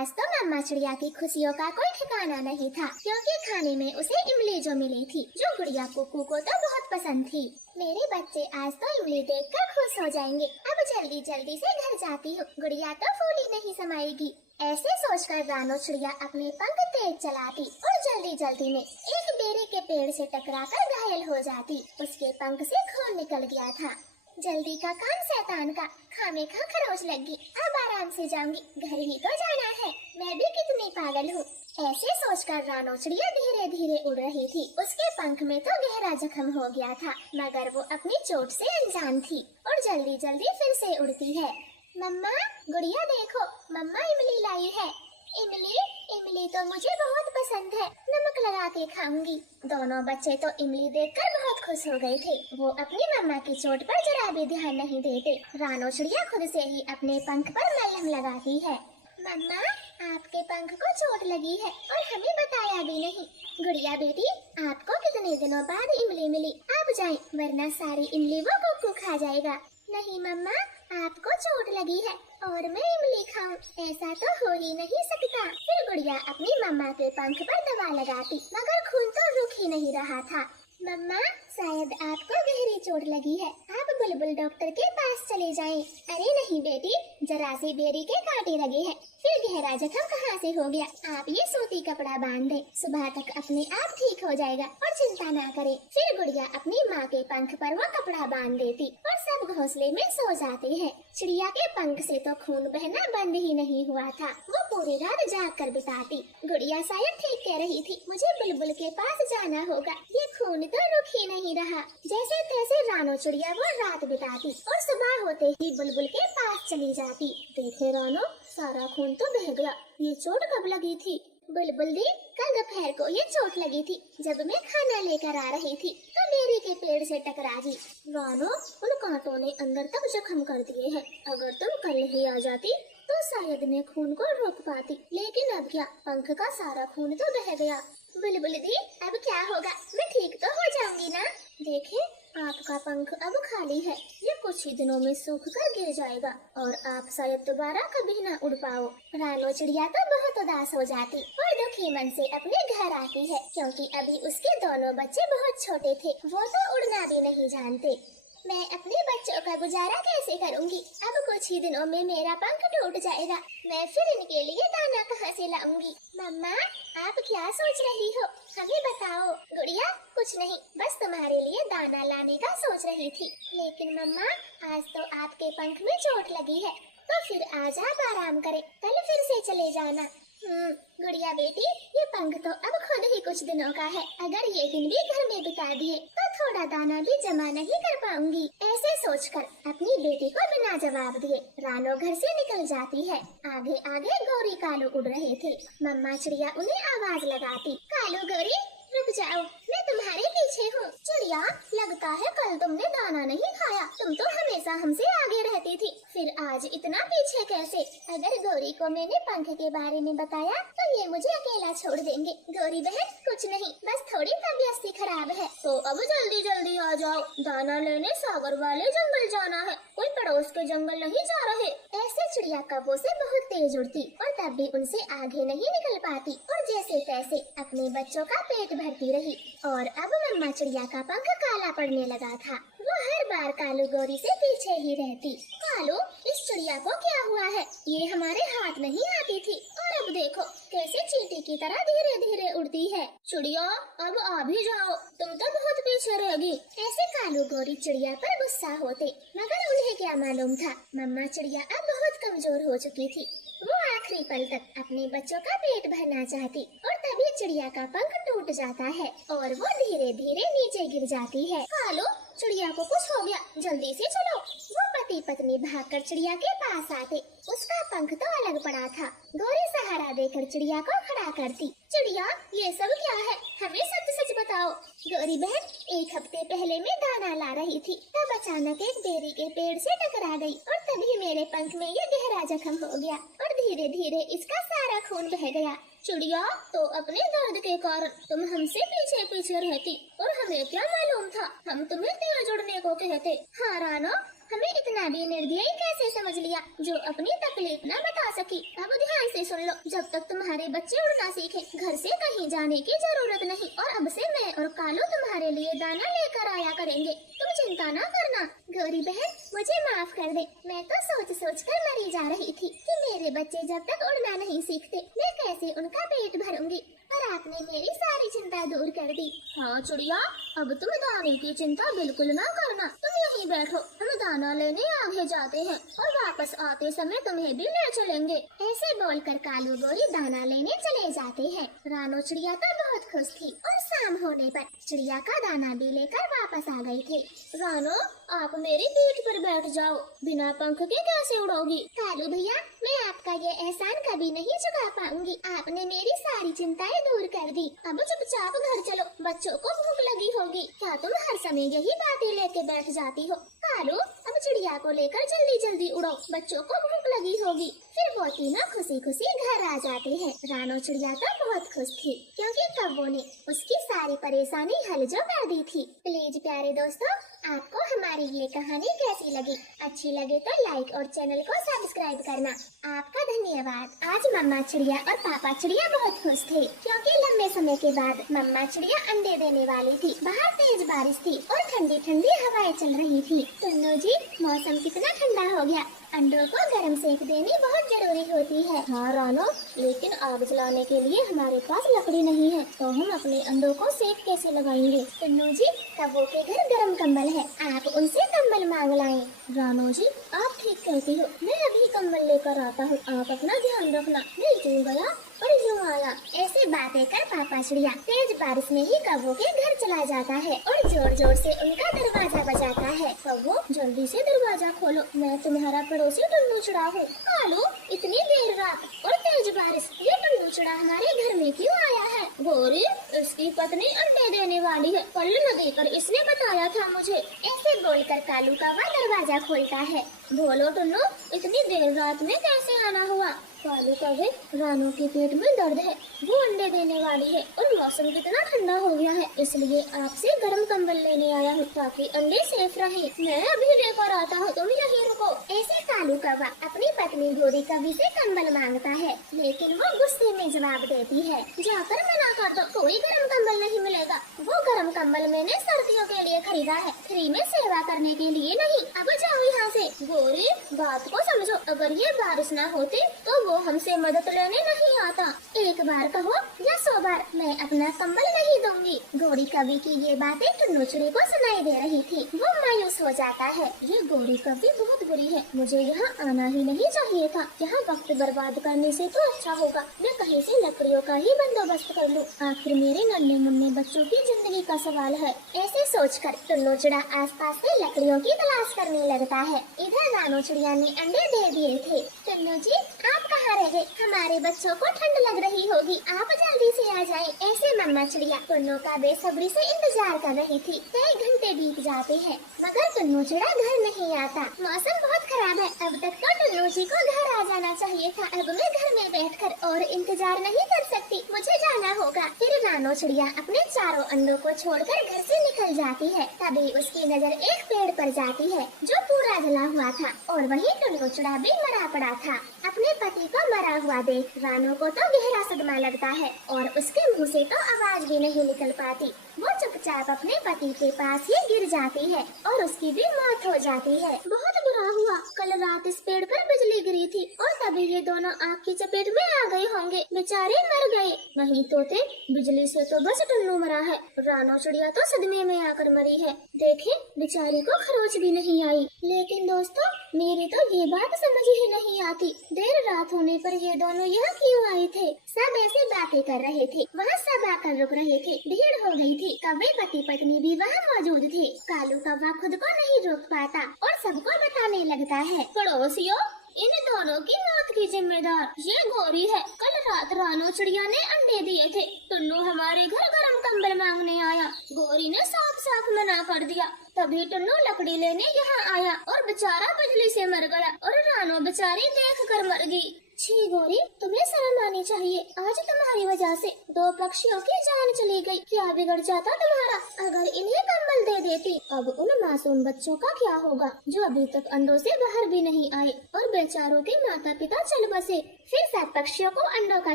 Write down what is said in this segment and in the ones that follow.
आज तो मम्मा चिड़िया की खुशियों का कोई ठिकाना नहीं था, क्योंकि खाने में उसे इमली जो मिली थी, जो गुड़िया कुकू को तो बहुत पसंद थी। मेरे बच्चे आज तो इमली देखकर खुश हो जाएंगे। अब जल्दी जल्दी से घर जाती हूँ, गुड़िया तो फूली नहीं समाएगी। ऐसे सोचकर रानो चिड़िया अपने पंख तेज चलाती और जल्दी जल्दी में एक बेरी के पेड़ से टकराकर घायल हो जाती। उसके पंख से खून निकल गया था। जल्दी का काम शैतान का, खामे खा खरोच लगी। अब आराम से जाऊंगी, घर ही तो जाना है। मैं भी कितनी पागल हूँ। ऐसे सोचकर रानो चिड़िया धीरे धीरे उड़ रही थी। उसके पंख में तो गहरा जख्म हो गया था, मगर वो अपनी चोट से अनजान थी और जल्दी जल्दी फिर से उड़ती है। मम्मा, गुड़िया देखो, मम्मा इमली लाई है। इमली, इमली तो मुझे बहुत पसंद है, नमक लगा के खाऊंगी। दोनों बच्चे तो इमली देखकर बहुत खुश हो गए थे। वो अपनी मम्मा की चोट पर जरा भी ध्यान नहीं देते। रानो चिड़िया खुद से ही अपने पंख पर मलहम लगाती है। मम्मा, आपके पंख को चोट लगी है और हमें बताया भी नहीं। गुड़िया बेटी, आपको कितने दिनों बाद इमली मिली, आप जाएं, वरना सारी इमली वो कुक्कू खा जाएगा। नहीं मम्मा, आपको चोट लगी है और मैं इमली खाऊं, ऐसा तो हो ही नहीं सकता। फिर गुड़िया अपनी मम्मा के पंख पर दवा लगाती, मगर खून तो रुक ही नहीं रहा था। मम्मा, शायद आपको गहरी चोट लगी है, आप बुलबुल डॉक्टर के पास चले जाएं। अरे नहीं बेटी, जरा सी बेरी के कांटे लगे हैं, फिर गहरा जख्म कहाँ से हो गया। आप ये सूती कपड़ा बांध दे, सुबह तक अपने आप ठीक हो जाएगा और चिंता ना करें। फिर गुड़िया अपनी माँ के पंख पर वो कपड़ा बांध देती और सब घोंसले में सो जाते हैं। चिड़िया के पंख से तो खून बहना बंद ही नहीं हुआ था, वो पूरी रात जाग कर बिताती। गुड़िया शायद ठीक कह रही थी, मुझे बुलबुल के पास जाना होगा, ये खून तो रुक ही नहीं रहा। जैसे तैसे रानो चिड़िया वो रात बिताती और सुबह होते ही बुलबुल के पास चली जाती। देखे रानो, सारा खून तो बह गया, ये चोट कब लगी थी? बुलबुल दी, कल दोपहर को ये चोट लगी थी, जब मैं खाना लेकर आ रही थी तो बेरी के पेड़ से टकरा गई। रानो, उन कांटों ने अंदर तक जख्म कर दिए हैं, अगर तुम कल ही आ जाती तो शायद मैं खून को रोक पाती, लेकिन अब क्या, पंख का सारा खून तो बह गया। बुलबुल दी, अब क्या होगा, मैं ठीक तो हो जाऊंगी ना? देखे, आपका पंख अब खाली है, ये कुछ ही दिनों में सूख कर गिर जाएगा और आप शायद दोबारा कभी ना उड़ पाओ। रानो चिड़िया तो बहुत उदास हो जाती और दुखी मन से अपने घर आती है, क्योंकि अभी उसके दोनों बच्चे बहुत छोटे थे, वो तो उड़ना भी नहीं जानते। मैं अपने बच्चों का गुजारा कैसे करूंगी? अब कुछ ही दिनों में मेरा पंख टूट जाएगा, मैं फिर इनके लिए दाना कहाँ से लाऊंगी? मम्मा, आप क्या सोच रही हो, हमें बताओ। गुड़िया, कुछ नहीं, बस तुम्हारे लिए दाना लाने का सोच रही थी। लेकिन मम्मा, आज तो आपके पंख में चोट लगी है, तो फिर आज आप आराम करें, कल फिर से चले जाना। गुड़िया बेटी, ये पंख तो अब खुद ही कुछ दिनों का है, अगर ये दिन भी घर में बिता दिए तो थोड़ा दाना भी जमा नहीं कर पाऊंगी। ऐसे सोचकर अपनी बेटी को बिना जवाब दिए रानो घर से निकल जाती है। आगे आगे गौरी कालू उड़ रहे थे। मम्मा चिड़िया उन्हें आवाज लगाती, कालू गौरी रुक जाओ, मैं तुम्हारे पीछे हूँ। चिड़िया, लगता है कल तुमने दाना नहीं खाया, तुम तो हमेशा हमसे आगे रहती थी, फिर आज इतना पीछे कैसे? अगर गौरी को मैंने पंख के बारे में बताया तो ये मुझे अकेला छोड़ देंगे। गौरी बहन, कुछ नहीं, बस थोड़ी तबीयत सी खराब है। तो अब जल्दी जल्दी आ जाओ, दाना लेने सागर वाले जंगल जाना है, कोई पड़ोस के जंगल नहीं जा रहे। ऐसे चिड़िया कब्बों से बहुत तेज उड़ती और तब भी उनसे आगे नहीं निकल पाती और जैसे तैसे अपने बच्चों का पेट भरती रही। और अब मम्मा चिड़िया का पंख काला पड़ने लगा था, वो हर बार कालू गौरी से पीछे ही रहती। कालू, इस चिड़िया को क्या हुआ है, ये हमारे हाथ नहीं आती थी और अब देखो कैसे चींटी की तरह धीरे धीरे उड़ती है। चिड़िया, अब आ भी जाओ, तुम तो बहुत पीछे रह गई। ऐसे कालू गौरी चिड़िया पर गुस्सा होते, मगर उन्हें क्या मालूम था, मम्मा चिड़िया अब बहुत कमजोर हो चुकी थी। वो आखिरी पल तक अपने बच्चों का पेट भरना चाहती और तभी चिड़िया का पंख टूट जाता है और वो धीरे धीरे नीचे गिर जाती है। कालू, चिड़िया को कुछ हो गया, जल्दी से चलो। वो पति पत्नी भागकर चिड़िया के पास आते, उसका पंख तो अलग पड़ा था। गौरी सहारा देकर चिड़िया को खड़ा करती। चिड़िया, ये सब क्या है, हमें सच सच बताओ। गौरी बहन, एक हफ्ते पहले मैं दाना ला रही थी, तब अचानक एक बेरी के पेड़ से टकरा गई और तभी मेरे पंख में ये गहरा जख्म हो गया और धीरे धीरे इसका सारा खून बह गया। चिड़िया, तो अपने दर्द के कारण तुम हमसे पीछे पीछे रहती और हमें क्या मालूम था, हम तुम्हें तेज उड़ने को कहते। हाँ रानो, हमें इतना भी निर्दयी कैसे समझ लिया जो अपनी तकलीफ न बता सकी। अब ध्यान से सुन लो, जब तक तुम्हारे बच्चे उड़ना सीखे घर से कहीं जाने की जरूरत नहीं। और अब से मैं और कालू तुम्हारे लिए दाना लेकर आया करेंगे, तुम चिंता न करना। गौरी बहन मुझे माफ कर दे, मैं तो सोच सोच कर मरी जा रही थी कि मेरे बच्चे जब तक उड़ना नहीं सीखते मैं कैसे उनका पेट भरूंगी, पर आपने मेरी सारी चिंता दूर कर दी। हाँ चिड़िया, अब तुम दाने की चिंता बिल्कुल ना करना, तुम यहीं बैठो, हम दाना लेने आगे जाते हैं और वापस आते समय तुम्हें भी ले चलेंगे। ऐसे बोलकर कालू गौरी दाना लेने चले जाते हैं। रानो चिड़िया तो बहुत खुश थी और शाम होने पर चिड़िया का दाना भी लेकर वापस आ गई थी। रानो, आप मेरी पीठ पर बैठ जाओ, बिना पंख के कैसे उड़ोगी? कालू भैया, मैं आपका ये एहसान कभी नहीं चुका पाऊंगी, आपने मेरी सारी चिंताएं दूर कर दी। अब चुपचाप घर चलो, बच्चों को भूख लगी होगी। क्या तुम हर समय यही बातें लेके बैठ जाती हो? कालू, अब चिड़िया को लेकर जल्दी जल्दी उड़ो, बच्चों को भूख लगी होगी। फिर वो तीनों खुशी खुशी घर आ जाते हैं। रानो चिड़िया तो बहुत खुश थी क्योंकि कौवों ने उसकी सारी परेशानी हल जो कर दी थी। प्लीज प्यारे दोस्तों, आपको हमारी ये कहानी कैसी लगी? अच्छी लगे तो लाइक और चैनल को सब्सक्राइब करना। आपका धन्यवाद। आज मम्मा चिड़िया और पापा चिड़िया बहुत खुश थे क्योंकि लंबे समय के बाद मम्मा चिड़िया अंडे देने वाली थी। बाहर तेज बारिश थी और ठंडी ठंडी हवाएं चल रही थी। टुन्नू जी, मौसम कितना ठंडा हो गया, अंडों को गर्म सेक देनी बहुत जरूरी होती है। हाँ रानो, लेकिन आग जलाने के लिए हमारे पास लकड़ी नहीं है, तो हम अपने अंडों को सेक कैसे लगाएंगे? टुन्नू जी, कौवों के घर गर्म कंबल है, आप उनसे कंबल मांग लाएं। रानो जी, आप ठीक कहती हो, मैं अभी कंबल लेकर आता हूँ, आप अपना ध्यान रखना। मैं यूँ गया और यूँ आया। ऐसे बातें कर पापा चिड़िया तेज बारिश में ही कौवों के घर चला जाता है और जोर जोर से उनका दरवाजा बजाता है। कौवों, जल्दी से दरवाजा खोलो, मैं तुम्हारा पड़ोसी टुन्नू चिड़ा हूँ। कालू, इतनी देर रात और तेज बारिश, ये टुन्नू चिड़ा हमारे घर में क्यों आया है? गौरी, इसकी पत्नी अंडे देने वाली है, कल न देकर इसने बताया था मुझे। ऐसे बोलकर कालू कौवा दरवाजा खोलता है। बोलो टुन्नू, इतनी देर रात में कैसे आना हुआ? कालू कौवे, रानो के पेट में दर्द है, वो अंडे देने वाली है और मौसम कितना ठंडा हो गया है, इसलिए आपसे गर्म कंबल लेने आया हूँ ताकि अंडे सेफ रहे। मैं अभी लेकर आता हूँ, तुम यहीं रुको। ऐसे कालू कौवा अपनी पत्नी गौरी कौवी से कंबल मांगता है, लेकिन वो गुस्से में जवाब देती है, जाकर मना कर दो, कोई गर्म कंबल नहीं मिलेगा। वो गर्म कंबल मैंने सर्दियों के लिए खरीदा है, फ्री में सेवा करने के लिए नहीं। अब जाओ यहाँ से। गौरी, बात को समझो, अगर ये बारिश न होती तो वो हमसे मदद लेने नहीं आता। एक बार कहो या 100 बार, मैं अपना कंबल नहीं दूंगी। गौरी कौवी की ये बातें टुन्नू चिड़ी को सुनाई दे रही थी। वो मायूस हो जाता है, ये गौरी कौवी बहुत बुरी है, मुझे यहाँ आना ही नहीं चाहिए था, यहाँ वक्त बर्बाद करने से तो अच्छा होगा मैं कहीं से लकड़ियों का ही बंदोबस्त कर लूँ, आखिर मेरे नन्हे मुन्ने बच्चों की जिंदगी का सवाल है। ऐसे सोचकर टुन्नू चिड़ा आसपास से लकड़ियों की तलाश करने लगता है। इधर रानो चिड़िया ने अंडे दे दिए थे। टुन्नू जी, आप कहाँ रह गए? हमारे बच्चों को ठंड लग रही होगी, आप जल्दी से आ जाएं। ऐसे मम्मा चिड़िया टुन्नू का बेसब्री से इंतजार कर रही थी। कई घंटे बीत जाते हैं मगर टुन्नू चिड़ा घर नहीं आता। मौसम बहुत खराब है, अब तक तो टुन्नू जी को घर आ जाना चाहिए था। अब मैं घर में बैठकर और इंतजार नहीं कर सकती, मुझे जाना होगा। फिर रानो चिड़िया अपने चारों अंडों को छोड़कर घर से निकल जाती है। तभी उसकी नजर एक पेड़ पर जाती है जो पूरा जला हुआ था और वहीं टुन्नू चिड़ा भी मरा पड़ा था। अपने पति को मरा हुआ देख रानो को तो गहरा सदमा लगता है और उसके मुंह से तो आवाज भी नहीं निकल पाती। वो चुपचाप अपने पति के पास ही गिर जाती है और उसकी भी मौत हो जाती है। बहुत बुरा हुआ, कल रात इस पेड़ पर बिजली गिरी थी और तभी ये दोनों आग की चपेट में आ गए होंगे, बेचारे मर गए। नहीं तोते, बिजली से तो बस टुन्नू मरा है, रानो चिड़िया तो सदमे में आकर मरी है। देखे, बेचारी को खरोच भी नहीं आई। लेकिन दोस्तों, मेरी तो ये बात समझ ही नहीं आती, देर रात होने पर ये दोनों यहाँ क्यों आए थे? सब ऐसे बातें कर रहे थे, वहाँ सब आकर रुक रहे थे, भीड़ हो गई थी। कौवे पति पत्नी भी वहाँ मौजूद थे। कालू कौवा खुद को नहीं रोक पाता और सबको बताने लगता है, पड़ोसियों, इन दोनों की मौत की जिम्मेदार ये गौरी है। कल रात रानो चिड़िया ने अंडे दिए थे, टुन्नू हमारे घर गर्म कंबल मांगने आया, गौरी ने साफ साफ मना कर दिया, तभी टुन्नू लकड़ी लेने यहाँ आया और बेचारा बिजली से मर गया और रानो बेचारी देख कर मर गई। छी गौरी, तुम्हें शर्म आनी चाहिए। आज तुम्हारी वजह से 2 पक्षियों की जान चली गई। क्या बिगड़ जाता तुम्हारा अगर इन्हें कंबल दे देती। अब उन मासूम बच्चों का क्या होगा जो अभी तक अंडों से बाहर भी नहीं आए और बेचारों के माता पिता चल बसे। फिर सब पक्षियों को अंडों का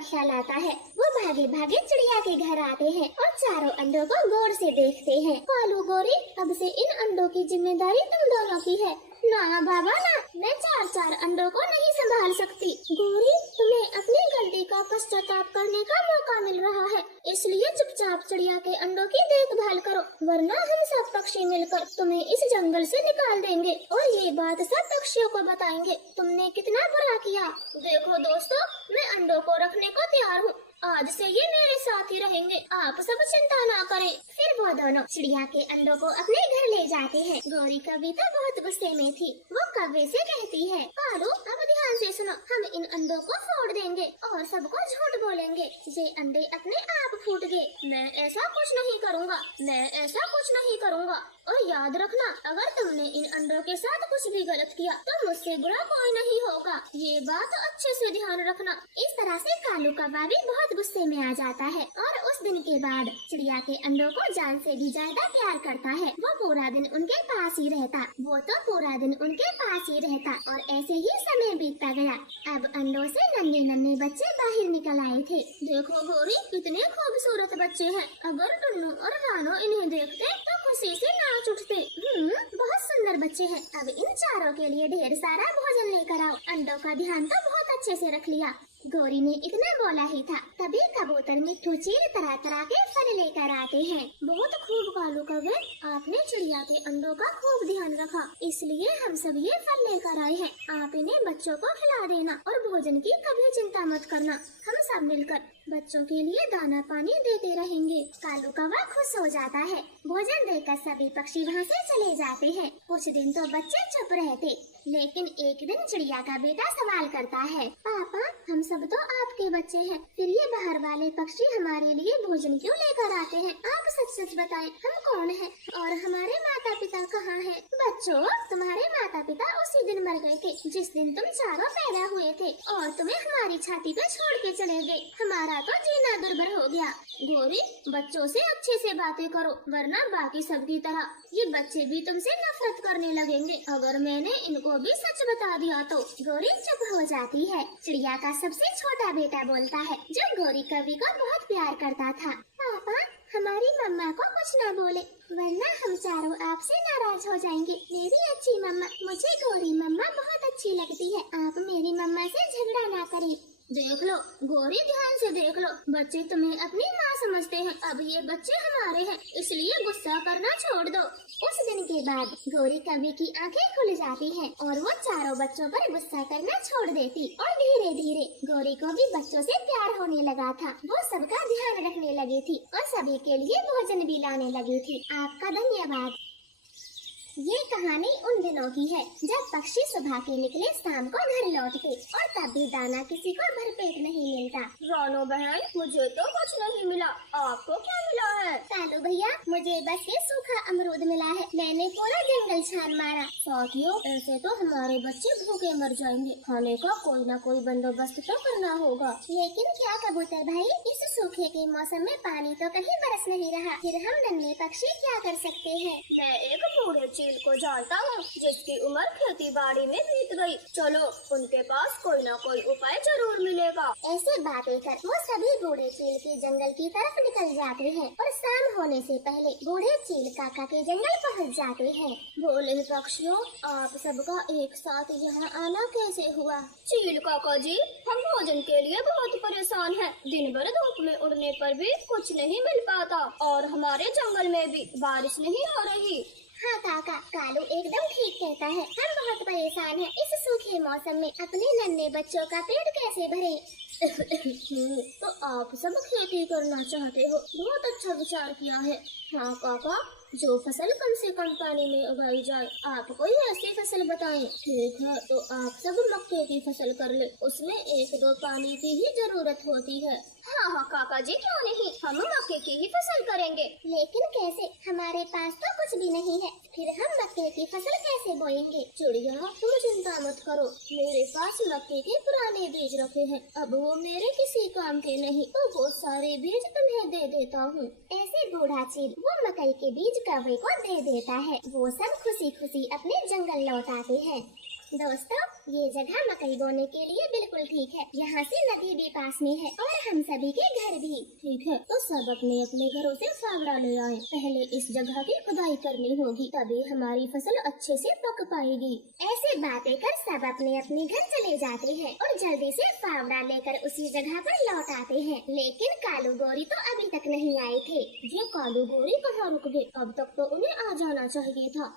ख्याल आता है। वो भागे भागे चिड़िया के घर आते हैं और चारों अंडों को गौर से देखते हैं। कालू गौरी, अब से इन अंडों की जिम्मेदारी तुम दोनों की है। ना बाबा ना, मैं 4 अंडों को नहीं संभाल सकती। गौरी, तुम्हें अपनी गलती का पश्चाताप करने का मौका मिल रहा है, इसलिए चुपचाप चिड़िया के अंडों की देखभाल करो, वरना हम सब पक्षी मिलकर तुम्हें इस जंगल से निकाल देंगे और ये बात सब पक्षियों को बताएंगे तुमने कितना बुरा किया। देखो दोस्तों, मैं अंडों को रखने को तैयार हूँ। आज से ये मेरे साथ ही रहेंगे, आप सब चिंता ना करें। फिर वो दोनों चिड़िया के अंडों को अपने घर ले जाते हैं। गौरी कविता बहुत गुस्से में थी। वो कव्वे से कहती है, कालू अब ध्यान से सुनो, हम इन अंडों को फोड़ देंगे और सबको झूठ बोलेंगे ये अंडे अपने आप फूट गए। मैं ऐसा कुछ नहीं करूँगा, मैं ऐसा कुछ नहीं करूँगा। और याद रखना, अगर तुमने इन अंडों के साथ कुछ भी गलत किया तो मुझसे बुरा कोई नहीं होगा, ये बात अच्छे से ध्यान रखना। इस तरह से कालू कौवा भी बहुत गुस्से में आ जाता है और उस दिन के बाद चिड़िया के अंडों को जान से भी ज्यादा प्यार करता है। वो पूरा दिन उनके पास ही रहता, और ऐसे ही समय बीतता गया। अब अंडों से नन्हे नन्हे बच्चे बाहर निकल आए थे। देखो गौरी, कितने खूबसूरत बच्चे हैं। अगर टुन्नू और रानो इन्हें देखते तो खुशी से नाच उठते। बहुत सुंदर बच्चे हैं। अब इन चारों के लिए ढेर सारा भोजन लेकर आओ। अंडों का ध्यान तो बहुत अच्छे से रख लिया। गौरी ने इतना बोला ही था, तभी कबूतर मिट्ठू चील तरह तरह के फल लेकर आते हैं। बहुत खूब कालू कौवे, आपने चिड़िया के अंडों का खूब ध्यान रखा, इसलिए हम सब ये फल लेकर आए हैं। आप इन्हें बच्चों को खिला देना और भोजन की कभी चिंता मत करना। हम सब मिलकर बच्चों के लिए दाना पानी देते रहेंगे। कालू कौवा खुश हो जाता है। भोजन देकर सभी पक्षी वहाँ से चले जाते हैं। कुछ दिन तो बच्चे चुप रहते, लेकिन एक दिन चिड़िया का बेटा सवाल करता है, पापा हम सब तो आपके बच्चे हैं, फिर ये बाहर वाले पक्षी हमारे लिए भोजन क्यों लेकर आते हैं? आप सच सच बताएं, हम कौन हैं और हमारे माता पिता कहाँ हैं? बच्चों, तुम्हारे माता पिता उसी दिन मर गए थे जिस दिन तुम चारों पैदा हुए थे और तुम्हें हमारी छाती पे छोड़ के चले गए। हमारा तो जीना दुर्भर हो गया। गौरी, बच्चों से अच्छे से बातें करो, वरना बाकी सबकी तरह ये बच्चे भी तुमसे नफरत करने लगेंगे। अगर मैंने इनको भी सच बता दिया तो। गौरी चुप हो जाती है। चिड़िया का सबसे छोटा बेटा बोलता है, जो गौरी कवि को बहुत प्यार करता था, पापा हमारी मम्मा को कुछ न बोले, वरना हम चारों आपसे नाराज हो जाएंगे। मेरी अच्छी मम्मा, मुझे गौरी मम्मा बहुत अच्छी लगती है, आप मेरी मम्मा से झगड़ा ना करें। देख लो गौरी, ध्यान से देख लो, बच्चे तुम्हें अपनी माँ समझते हैं। अब ये बच्चे हमारे हैं, इसलिए गुस्सा करना छोड़ दो। उस दिन के बाद गौरी कवि की आंखें खुल जाती हैं और वो चारों बच्चों पर गुस्सा करना छोड़ देती और धीरे धीरे गौरी को भी बच्चों से प्यार होने लगा था। वो सबका ध्यान रखने लगी थी और सभी के लिए भोजन भी लाने लगी थी। आपका धन्यवाद। ये कहानी उन दिनों की है जब पक्षी सुबह के निकले शाम को घर लौटते और तब भी दाना किसी को भरपेट नहीं मिलता। रानो बहन, मुझे तो कुछ नहीं मिला, आपको क्या मिला है? कालू भैया, मुझे बस ये सूखा अमरूद मिला है, मैंने पूरा जंगल छान मारा। साथियों, ऐसे तो हमारे बच्चे भूखे मर जाएंगे, खाने का कोई न कोई बंदोबस्त तो करना होगा। लेकिन क्या कबूतर भाई, इस सूखे के मौसम में पानी तो कहीं बरस नहीं रहा, फिर हम नन्हे पक्षी क्या कर सकते हैं? मैं एक बूढ़े चील को जानता हूँ जिसकी उम्र खेती बाड़ी में बीत गई। चलो, उनके पास कोई न कोई उपाय जरूर मिलेगा। ऐसे बातें कर वो सभी बूढ़े चील के जंगल की तरफ निकल जाते हैं और शाम होने से पहले बूढ़े चील काका के जंगल पहुँच जाते हैं। बोले पक्षियों, आप सबका एक साथ यहाँ आना कैसे हुआ? चील काका जी, हम भोजन के लिए बहुत परेशान हैं। दिन भर धूप में उड़ने पर भी कुछ नहीं मिल पाता और हमारे जंगल में भी बारिश नहीं हो रही। हाँ काका, कालू एकदम ठीक कहता है, हम बहुत परेशान हैं। इस सूखे मौसम में अपने नन्हे बच्चों का पेट कैसे भरे? तो आप सब खेती करना चाहते हो, बहुत अच्छा विचार किया है। हाँ काका, जो फसल कम से कम पानी में उगाई जाए, आप कोई ऐसी फसल बताएं। ठीक है, तो आप सब मक्के की फसल कर ले, उसमें 1-2 पानी की ही जरूरत होती है। हाँ हाँ काका जी, क्यों नहीं, हम मक्के की ही फसल करेंगे। लेकिन कैसे, हमारे पास तो कुछ भी नहीं है, फिर हम मक्के की फसल कैसे बोएंगे? चिड़िया तुम चिंता मत करो, मेरे पास मक्के के पुराने बीज रखे हैं, अब वो मेरे किसी काम के नहीं, तो वो सारे बीज तुम्हें दे देता हूँ। ऐसे बूढ़ा चील वो मकई के बीज कौवे को दे देता है, वो सब खुशी खुशी अपने जंगल लौट आते हैं। दोस्तों, ये जगह मकई बोने के लिए बिल्कुल ठीक है, यहाँ से नदी भी पास में है और हम सभी के घर भी। ठीक है, तो सब अपने अपने घरों से फावड़ा ले आए। पहले इस जगह की खुदाई करनी होगी, तभी हमारी फसल अच्छे से पक पाएगी। ऐसे बातें कर सब अपने अपने घर चले जाते हैं और जल्दी से फावड़ा लेकर उसी जगह पर लौट आते हैं। लेकिन कालू गोरी तो अभी तक नहीं आए थे। ये कालू गोरी कहाँ रुक गए? अब तक तो उन्हें आ जाना चाहिए था।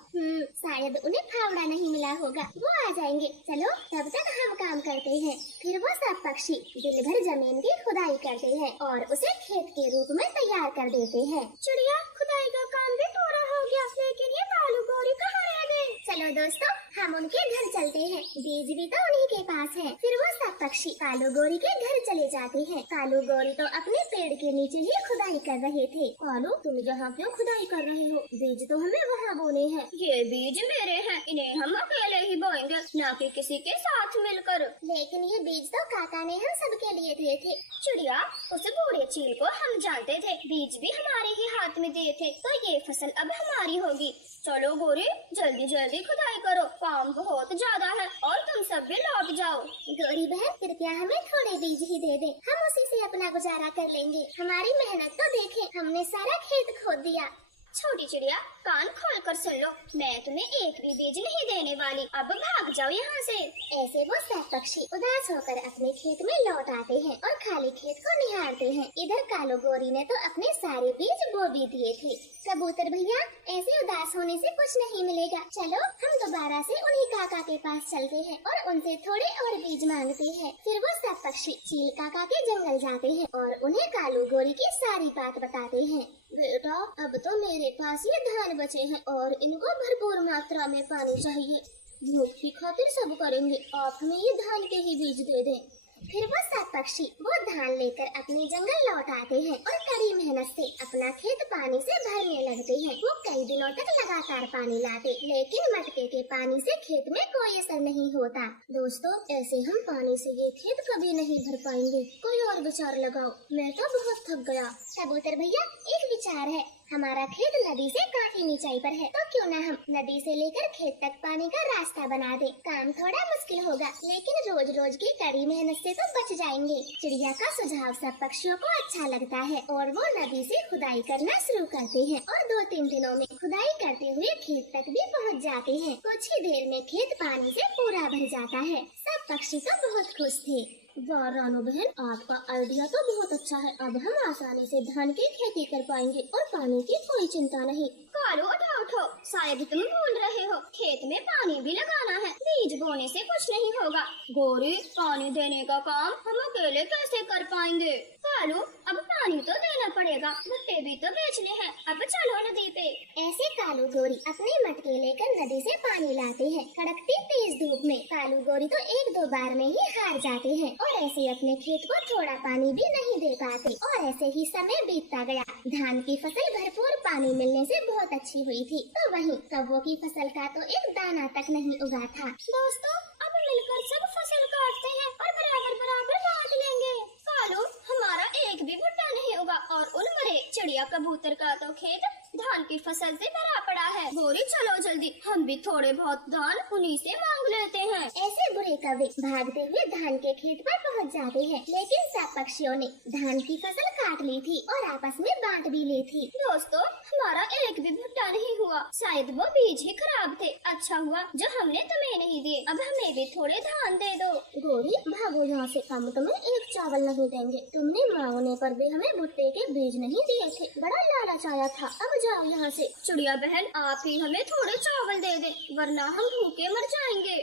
शायद उन्हें फावड़ा नहीं मिला होगा, वो आ जाएंगे। चलो तब तक हम काम करते हैं। फिर वो सब पक्षी दिन भर जमीन की खुदाई करते हैं और उसे खेत के रूप में तैयार कर देते हैं। चिड़िया, खुदाई का काम भी पूरा हो गया, लेकिन ये कालू गोरी कहाँ रह गए? चलो दोस्तों, हम उनके घर चलते हैं, बीज भी तो उन्हीं के पास है। फिर वो सब पक्षी कालू गोरी के घर चले जाते हैं। कालू गोरी तो अपने पेड़ के नीचे ही खुदाई कर रहे थे। कालू, तुम यहाँ क्यों खुदाई कर रहे हो? बीज तो हमें वहाँ बोने हैं। ये बीज मेरे हैं, इन्हें हम अकेले ही बोएंगे, न कि किसी के साथ मिलकर। लेकिन ये बीज तो काका ने हम सबके लिए दिए थे। चिड़िया, उस बूढ़े चील को हम जानते थे, बीज भी हमारे ही हाथ में दिए थे, तो ये फसल अब हमारी होगी। चलो गोरी, जल्दी जल्दी खुदाई करो, काम बहुत ज्यादा है और तुम सब भी लौट जाओ। गोरी बहन, कृपया हमें थोड़े बीज ही दे दे, हम उसी से अपना गुजारा कर लेंगे। हमारी मेहनत तो देखें, हमने सारा खेत खोद दिया। छोटी चिड़िया, कान खोल कर सुन लो, मैं तुम्हें एक भी बीज नहीं देने वाली, अब भाग जाओ यहाँ से। ऐसे वो सब पक्षी उदास होकर अपने खेत में लौट आते हैं और खाली खेत को निहारते हैं। इधर कालू गोरी ने तो अपने सारे बीज बो भी दिए थे। कबूतर भैया, ऐसे उदास होने से कुछ नहीं मिलेगा, चलो हम दोबारा से उन्हीं काका के पास चलते हैं और उनसे थोड़े और बीज मांगते हैं। फिर वो सब पक्षी चील काका के जंगल जाते हैं और उन्हें कालू गोरी की सारी बात बताते हैं। बेटा, अब तो मेरे पास ये धान बचे हैं और इनको भरपूर मात्रा में पानी चाहिए। भूख की खातिर सब करेंगे, आप हमें ये धान के ही बीज दे दें। फिर वो सब पक्षी वो धान लेकर अपने जंगल लौट आते हैं और कड़ी मेहनत से अपना खेत पानी से भरने लगते हैं। वो कई दिनों तक लगातार पानी लाते, लेकिन मटके के पानी से खेत में कोई असर नहीं होता। दोस्तों, ऐसे हम पानी से ये खेत कभी नहीं भर पाएंगे, कोई और विचार लगाओ, मैं तो बहुत थक गया। कबूतर भैया, एक विचार है, हमारा खेत नदी से काफी ऊंचाई पर है, तो क्यों न हम नदी से लेकर खेत तक पानी का रास्ता बना दे। काम थोड़ा मुश्किल होगा, लेकिन रोज रोज की कड़ी मेहनत से तो बच जाएंगे। चिड़िया का सुझाव सब पक्षियों को अच्छा लगता है और वो नदी से खुदाई करना शुरू करते हैं और 2-3 दिनों में खुदाई करते हुए खेत तक भी पहुंच जाते हैं। कुछ ही देर में खेत पानी से पूरा भर जाता है। सब पक्षी तो बहुत खुश थे। वाह रानू बहन, आपका आइडिया तो बहुत अच्छा है, अब हम आसानी से धान की खेती कर पाएंगे और पानी की कोई चिंता नहीं। कालू, उठो, शायद तुम भूल रहे हो, खेत में पानी भी लगाना है, बीज बोने से कुछ नहीं होगा। गोरी, पानी देने का काम हम अकेले कैसे कर पाएंगे? कालू, अब पानी तो देना पड़ेगा, भुट्टे भी तो बेचने हैं, अब चलो नदी पे। ऐसे कालू गोरी अपने मटके लेकर नदी से पानी लाते हैं। कड़कती तेज धूप में कालू गोरी तो 1-2 बार में ही हार जाते हैं और ऐसे अपने खेत को थोड़ा पानी भी नहीं दे पाते और ऐसे ही समय बीतता गया। धान की फसल भरपूर पानी मिलने से बहुत अच्छी हुई थी, तो वहीं कौवों की फसल का तो एक दाना तक नहीं उगा था। दोस्तों, अब मिलकर सब फसल काटते हैं और बराबर बांट लेंगे। कालू, हमारा एक भी भुट्टा नहीं उगा और उन मरे चिड़िया कबूतर का तो खेत धान की फसल से भरा पड़ा है। गोरी, चलो जल्दी, हम भी थोड़े बहुत धान उन्हीं से मांग लेते हैं। ऐसे बुरे कौवे भागते हुए धान के खेत पर पहुंच जाते हैं, लेकिन सब पक्षियों ने धान की फसल काट ली थी और आपस में बांट भी ली थी। दोस्तों, हमारा एक भी भुट्टा नहीं हुआ, शायद वो बीज ही खराब थे। अच्छा हुआ जो हमने तुम्हें नहीं दिए, अब हमें भी थोड़े धान दे दो। गोरी, भागो यहाँ से, हम तुम्हें एक चावल नहीं देंगे, तुमने मांगने पर भी हमें भुट्टे के बीज नहीं दिए थे, बड़ा लालच आया था, अब जाओ यहाँ से। चिड़िया बहन, आप ही हमें थोड़े चावल दे दे, वरना हम भूखे मर जाएंगे।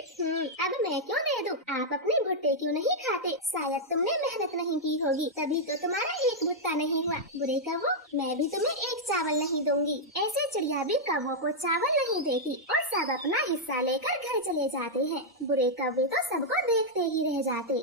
अब मैं क्यों दे दूं? आप अपने भुट्टे क्यों नहीं खाते? शायद तुमने मेहनत नहीं की होगी, तभी तो तुम्हारा एक भुट्टा नहीं हुआ। बुरे कौवो, मैं भी तुम्हें एक चावल नहीं दूंगी। ऐसे चिड़िया भी कौवों को चावल नहीं देती और सब अपना हिस्सा लेकर घर चले जाते हैं। बुरे कौवे तो सबको देखते ही रह जाते।